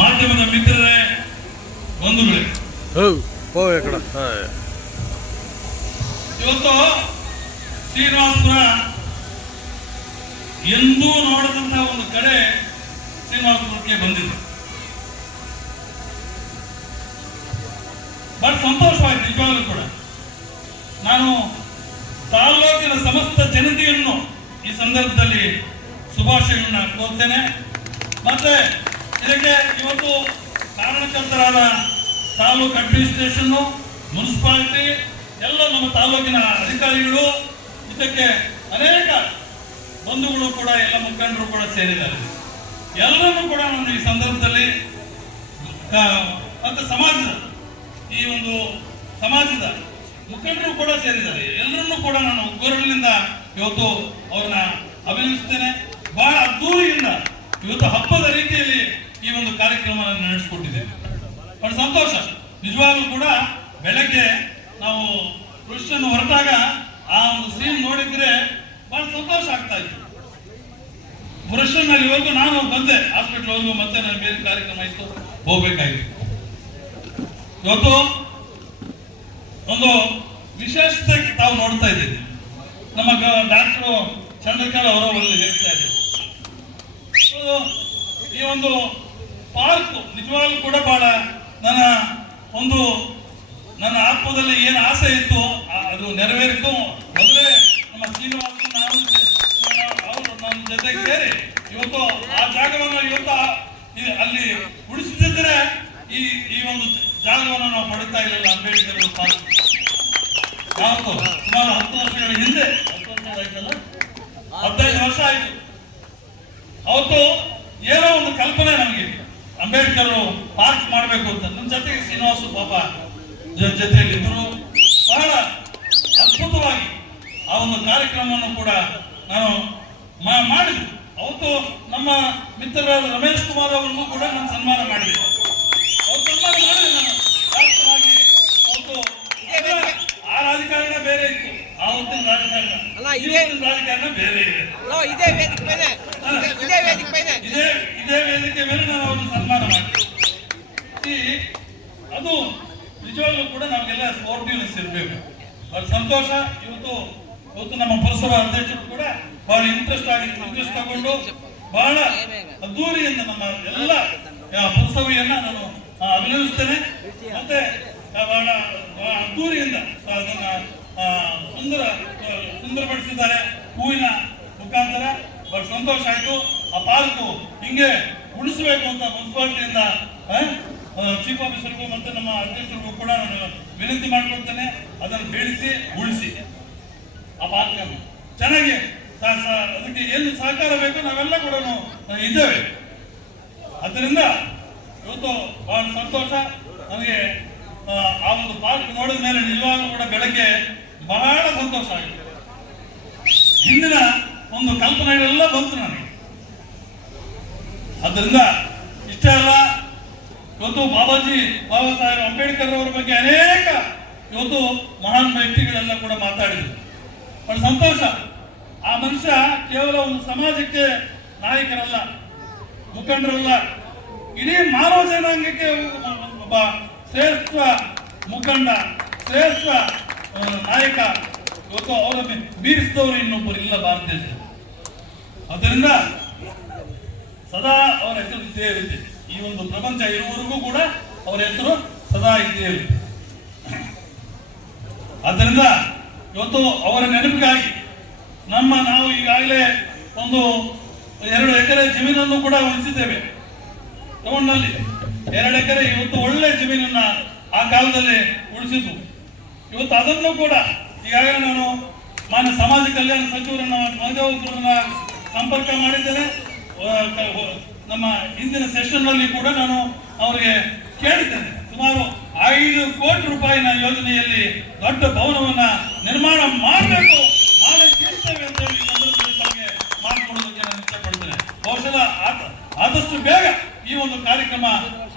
ಮಾಧ್ಯಮದ ಮಿತ್ರರೇ ಬಂಧುಗಳೇ ಇವತ್ತು ಶ್ರೀನಿವಾಸಪುರ ಎಂದೂ ನೋಡದಂತ ಒಂದು ಕಡೆ ಶ್ರೀನಿವಾಸಪುರಕ್ಕೆ ಬಂದಿದೆ. ಬಹಳ ಸಂತೋಷವಾಗಿದೆ ನಿಜವಾಗ್ಲೂ ಕೂಡ. ನಾನು ತಾಲ್ಲೂಕಿನ ಸಮಸ್ತ ಜನತೆಯನ್ನು ಈ ಸಂದರ್ಭದಲ್ಲಿ ಶುಭಾಶಯವನ್ನು ಕೋರ್ತೇನೆ. ಮತ್ತೆ ಇದಕ್ಕೆ ಇವತ್ತು ಕಾರಣಕರ್ತರಾದ ತಾಲೂಕು ಅಡ್ಮಿನಿಸ್ಟ್ರೇಷನ್ ಮುನ್ಸಿಪಾಲಿಟಿ, ಎಲ್ಲ ನಮ್ಮ ತಾಲೂಕಿನ ಅಧಿಕಾರಿಗಳು, ಇದಕ್ಕೆ ಅನೇಕ ಬಂಧುಗಳು ಕೂಡ, ಎಲ್ಲ ಮುಖಂಡರು ಕೂಡ ಸೇರಿದ್ದಾರೆ. ಎಲ್ಲರನ್ನೂ ಕೂಡ ನಾನು ಈ ಸಂದರ್ಭದಲ್ಲಿ ಮತ್ತು ಸಮಾಜದ, ಈ ಒಂದು ಸಮಾಜದ ಮುಖಂಡರು ಕೂಡ ಸೇರಿದ್ದಾರೆ. ಎಲ್ಲರನ್ನೂ ಕೂಡ ನಾನು ಒಗ್ಗೂರಿನಿಂದ ಇವತ್ತು ಅವ್ರನ್ನ ಅಭಿನಂದಿಸ್ತೇನೆ. ಬಹಳ ಅದ್ದೂರಿಯಿಂದ ಇವತ್ತು ಹಬ್ಬದ ರೀತಿಯಲ್ಲಿ ಈ ಒಂದು ಕಾರ್ಯಕ್ರಮವನ್ನು ನಡೆಸಿಕೊಟ್ಟಿದೆ. ಬಹಳ ಸಂತೋಷ. ನಿಜವಾಗ್ಲೂ ಕೂಡ ಬೆಳಗ್ಗೆ ನಾವು ಕೃಷ್ಣನ್ ಹೊರಟಾಗ ಆ ಒಂದು ಸೀನ್ ನೋಡಿದ್ರೆ ಬಹಳ ಸಂತೋಷ ಆಗ್ತಾ ಇತ್ತು. ಪುರುಷನಲ್ಲಿ ಇವತ್ತು ನಾನು ಬಂದೆ. ಹಾಸ್ಪಿಟಲ್ ಹೋಗು, ಮತ್ತೆ ನನ್ನ ಬೇರೆ ಕಾರ್ಯಕ್ರಮ ಇತ್ತು. ಹೋಗ್ಬೇಕಾಗಿತ್ತು ಇವತ್ತು ಒಂದು ವಿಶೇಷತೆ ತಾವು ನೋಡ್ತಾ ಇದ್ದೀವಿ. ನಮ್ಮ ಡಾಕ್ಟರ್ ಚಂದ್ರಕಾಂತ್ ಅವರು ಹೇಳ್ತಾ ಇದ್ದೀವಿ ಈ ಒಂದು ಪಾರ್ಕ್ ನಿಜವಾಗ್ಲೂ ಕೂಡ ಬಹಳ ನನ್ನ ಒಂದು ನನ್ನ ಆತ್ಮದಲ್ಲಿ ಏನು ಆಸೆ ಇತ್ತು ಅದು ನೆರವೇರಿತು. ಮೊದಲೇ ನಮ್ಮ ಶ್ರೀನಿವಾಸ ನಾವು ಅವರು ನಮ್ಮ ಜೊತೆಗೆ ಸೇರಿ ಇವತ್ತು ಆ ಜಾಗವನ್ನು ಇವತ್ತು ಅಲ್ಲಿ ಉಳಿಸಿದ್ರೆ ಈ ಈ ಒಂದು ಜಾಗವನ್ನು ನಾವು ಪಡಿತಾ ಇರಲಿಲ್ಲ ಅಂಬೇಡ್ಕರ್ ಪಾರ್ಕ್. ಯಾವತ್ತು? ಸುಮಾರು ಹತ್ತು ವರ್ಷಗಳ ಹಿಂದೆ ಹದಿನೈದು ವರ್ಷ ಆಯ್ತು. ಅವತ್ತು ಏನೋ ಒಂದು ಕಲ್ಪನೆ ನಮಗೆ. ಅಂಬೇಡ್ಕರ್ ಪಾರ್ಕ್ ಮಾಡಬೇಕು ಅಂತ. ನನ್ನ ಜೊತೆಗೆ ಶ್ರೀನಿವಾಸ ಪಾಪ ಜೊತೆಯಲ್ಲಿ ಜೊತೆಯಲ್ಲಿದ್ದರು ಬಹಳ ಅದ್ಭುತವಾಗಿ ಆ ಒಂದು ಕಾರ್ಯಕ್ರಮವನ್ನು ಕೂಡ ನಾನು ಮಾ- ಮಾಡಿದೆ. ಅವತ್ತು ನಮ್ಮ ಮಿತ್ರರಾದ ರಮೇಶ್ ಕುಮಾರ್ ಅವ್ರಿಗೂ ಕೂಡ ನಾನು ಸನ್ಮಾನ ಮಾಡಿದೆ. ಅವ್ರು ಸನ್ಮಾನ ಮಾಡಿದೆ ನಾನು ಅವತ್ತು ಆ ರಾಜಕಾರಣ ಬೇರೆ ಇತ್ತು. ಆವತ್ತಿನ ರಾಜಕಾರಣ. ಇದೇ- ಇವತ್ತಿನ ರಾಜಕಾರಣ ಬೇರೆ ಇದೆ. ಇದೇ ವೇದಿಕೆ ಮೇಲೆ. ನಾನು ಅವರನ್ನು ಸನ್ಮಾನ ಮಾಡಿ ಅದು ನಿಜವಾಗ್ಲೂ ಕೂಡ ನಮಗೆಲ್ಲ ಸ್ಪೋರ್ಟಿವ್ನೆಸ್ ಇರಬೇಕು. ಬಹಳ ಸಂತೋಷ ಇವತ್ತು ಇವತ್ತು ನಮ್ಮ ಪುರಸಭಾ ಅಧ್ಯಕ್ಷರು ಕೂಡ ಬಹಳ ಇಂಟ್ರೆಸ್ಟ್ ಆಗಿ ಇಂಟ್ರೆಸ್ಟ್ ತಗೊಂಡು ಬಹಳ ಅದ್ದೂರಿಯಿಂದ ನಮ್ಮ ಎಲ್ಲ ಪುರಸಭೆಯನ್ನ ನಾನು ಆ, ಅಭಿನಂದಿಸ್ತೇನೆ. ಮತ್ತೆ ಬಹಳ ಅದ್ದೂರಿಯಿಂದ ಅದನ್ನ ಸುಂದರ ಸುಂದರಪಡಿಸಿದ್ದಾರೆ. ಹೂವಿನ ಮುಖಾಂತರ ಬಹಳ ಸಂತೋಷ ಆಯ್ತು. ಆ ಪಾರ್ಕು ಹಿಂಗೆ ಉಳಿಸಬೇಕು ಅಂತ ಮುನ್ಸಿಪಾಲಿಟಿಯಿಂದ ಚೀಫ್ ಆಫೀಸರ್ಗೂ ಮತ್ತೆ ನಮ್ಮ ಅಧ್ಯಕ್ಷರಿಗೂ ಕೂಡ ನಾನು ವಿನಂತಿ ಮಾಡ್ಕೊಳ್ತೇನೆ. ಅದನ್ನು ಬೆಳೆಸಿ ಉಳಿಸಿ. ಆ ಪಾರ್ಕನ್ನು ಚೆನ್ನಾಗಿ. ಅದಕ್ಕೆ ಏನು ಸಹಕಾರ ಬೇಕು ನಾವೆಲ್ಲ ಕೂಡ ಇದ್ದೇವೆ. ಅದರಿಂದ ಇವತ್ತು ಬಹಳ ಸಂತೋಷ. ನನಗೆ ಆ, ಆ ಒಂದು ಪಾರ್ಕ್ ನೋಡಿದ ಮೇಲೆ ನಿಜವಾಗ್ಲೂ ಕೂಡ ಬೆಳಗ್ಗೆ ಬಹಳ ಸಂತೋಷ ಆಗಿದೆ ಹಿಂದಿನ ಒಂದು ಕಲ್ಪನೆಗಳೆಲ್ಲ ಬಂತು ನನಗೆ. ಅದರಿಂದ ಇಷ್ಟೇ ಅಲ್ಲ, ಇವತ್ತು ಬಾಬಾಜಿ, ಬಾಬಾ ಸಾಹೇಬ್ ಅಂಬೇಡ್ಕರ್ ಅವರ ಬಗ್ಗೆ ಅನೇಕ ಇವತ್ತು ಮಹಾನ್ ವ್ಯಕ್ತಿಗಳೆಲ್ಲ ಕೂಡ ಮಾತಾಡಿದ್ರು. ಬಹಳ ಸಂತೋಷ, ಆ ಮನುಷ್ಯ ಕೇವಲ ಒಂದು ಸಮಾಜಕ್ಕೆ ನಾಯಕರಲ್ಲ, ಮುಖಂಡರಲ್ಲ, ಇಡೀ ಮಾನವ ಜನಾಂಗಕ್ಕೆ ಒಬ್ಬ ಶ್ರೇಷ್ಠ ಮುಖಂಡ, ಶ್ರೇಷ್ಠ ನಾಯಕ ಇವತ್ತು ಅವರ ಮೀರಿಸಿದವರು ಇನ್ನೊಬ್ಬರು ಇಲ್ಲ ಭಾರತ ದೇಶದಲ್ಲಿ. ಅದರಿಂದ ಸದಾ ಅವರ ಹೆಸರು ಇದ್ದೇ ಇರುತ್ತೆ. ಈ ಒಂದು ಪ್ರಪಂಚ ಇರುವವರೆಗೂ ಕೂಡ ಅವರ ಹೆಸರು ಸದಾ ಇದ್ದೇ ಇರುತ್ತೆ. ಆದ್ದರಿಂದ ಇವತ್ತು ಅವರ ನೆನಪಿಗಾಗಿ ನಮ್ಮ ನಾವು ಈಗಾಗಲೇ ಒಂದು ಎರಡು ಎಕರೆ ಜಮೀನನ್ನು ಕೂಡ ಉಳಿಸಿದ್ದೇವೆ. ಟೌನ್ನಲ್ಲಿ ಎರಡು ಎಕರೆ ಇವತ್ತು ಒಳ್ಳೆ ಜಮೀನನ್ನ ಆ ಕಾಲದಲ್ಲಿ ಉಳಿಸಿದ್ದು. ಇವತ್ತು ಅದನ್ನು ಕೂಡ ಈಗಾಗಲೇ ನಾನು ಮಾನ್ಯ ಸಮಾಜ ಕಲ್ಯಾಣ ಸಚಿವರನ್ನ ಮಹದೇವರನ್ನ ಸಂಪರ್ಕ ಮಾಡಿದ್ದೇನೆ ನಮ್ಮ ಹಿಂದಿನ ಸೆಷನ್ನಲ್ಲಿ ಕೂಡ ನಾನು ಅವರಿಗೆ ಕೇಳಿದ್ದೇನೆ. ಸುಮಾರು ಐದು ಕೋಟಿ ರೂಪಾಯಿನ ಯೋಜನೆಯಲ್ಲಿ ದೊಡ್ಡ ಭವನವನ್ನ ನಿರ್ಮಾಣ ಮಾಡಬೇಕು ಮಾಡಿ ತೀರ್ತೇವೆ ಅಂತ ಹೇಳಿ ತಮಗೆ ಮಾಡಿಕೊಡೋದಕ್ಕೆ ನಾನು ಇಷ್ಟಪಡ್ತೇನೆ. ಬಹುಶಃ ಆದ- ಆದಷ್ಟು ಬೇಗ ಈ ಒಂದು ಕಾರ್ಯಕ್ರಮ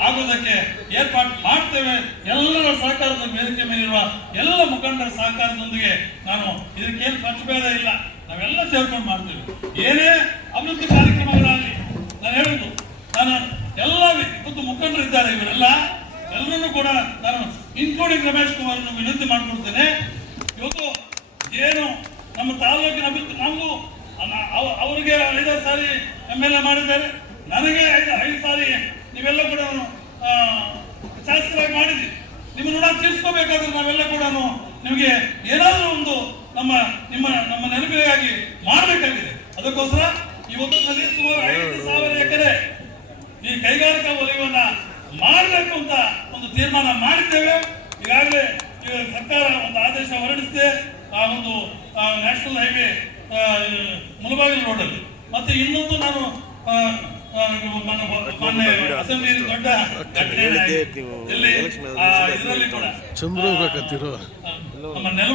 ಆಗೋದಕ್ಕೆ ಏರ್ಪಾಡು ಮಾಡ್ತೇವೆ. ಎಲ್ಲರ ಸಹಕಾರದ ವೇದಿಕೆ ಮೇಲಿರುವ ಎಲ್ಲ ಮುಖಂಡರ ಸಹಕಾರದೊಂದಿಗೆ ನಾನು ಇದಕ್ಕೇನು ಪಕ್ಷಭೇದ ಇಲ್ಲ. ನಾವೆಲ್ಲ ಸೇರ್ಕೊಂಡು ಮಾಡ್ತೇವೆ. ಏನೇ ಅಭಿವೃದ್ಧಿ ಕಾರ್ಯಕ್ರಮಗಳಾಗಲಿ, ನಾನು ಹೇಳುದು ನಾನು ಎಲ್ಲ ಮುಖಂಡರು ಇದ್ದಾರೆ, ಇವರೆಲ್ಲ, ಎಲ್ಲರನ್ನು ಕೂಡ ನಾನು ಇನ್ಕ್ಲೂಡಿಂಗ್ ರಮೇಶ್ ಕುಮಾರ್ ವಿನಂತಿ ಮಾಡಿಕೊಡ್ತೇನೆ ಇವತ್ತು ಏನು ನಮ್ಮ ತಾಲೂಕಿನ ಅಭಿವೃದ್ಧಿ ಅವ- ಅವರಿಗೆ ಐದಾರು ಸಾರಿ ಎಂ ಎಲ್ ಎ ಮಾಡಿದ್ದಾರೆ. ನನಗೆ ಐದು ಐದು ಸಾರಿ ನೀವೆಲ್ಲ ಕೂಡ ಶಾಸಕರಾಗಿ ಮಾಡಿದ್ವಿ. ನಿಮ್ಮ ಋಣ ತಿಳಿಸ್ಕೋಬೇಕಾದ್ರೆ ನಾವೆಲ್ಲ ಕೂಡ ನಿಮಗೆ ಏನಾದರೂ ಒಂದು ನಮ್ಮ, ನಿಮ್ಮ, ನಮ್ಮ ನೆನಪಿಗಾಗಿ ಮಾಡಬೇಕಾಗಿದೆ. ಅದಕ್ಕೋಸ್ಕರ ಇವತ್ತು ನದಿ ಸುಮಾರು ಐದು ಸಾವಿರ ಎಕರೆ ಈ ಕೈಗಾರಿಕಾ ವಲಯವನ್ನ ಮಾಡಬೇಕು ಅಂತ ಒಂದು ತೀರ್ಮಾನ ಮಾಡಿದ್ದೇವೆ. ಈಗಾಗಲೇ ಈಗ ಸರ್ಕಾರ ಒಂದು ಆದೇಶ ಹೊರಡಿಸಿದೆ. ಆ ಒಂದು ನ್ಯಾಷನಲ್ ಹೈವೇ ಮುಳಬಾಗಿಲು ರೋಡಲ್ಲಿ. ಮತ್ತೆ ಇನ್ನೊಂದು ನಾನು ಹೋಗಕತ್ತಿರೋ ಚಂದ್ರು ನೆಲ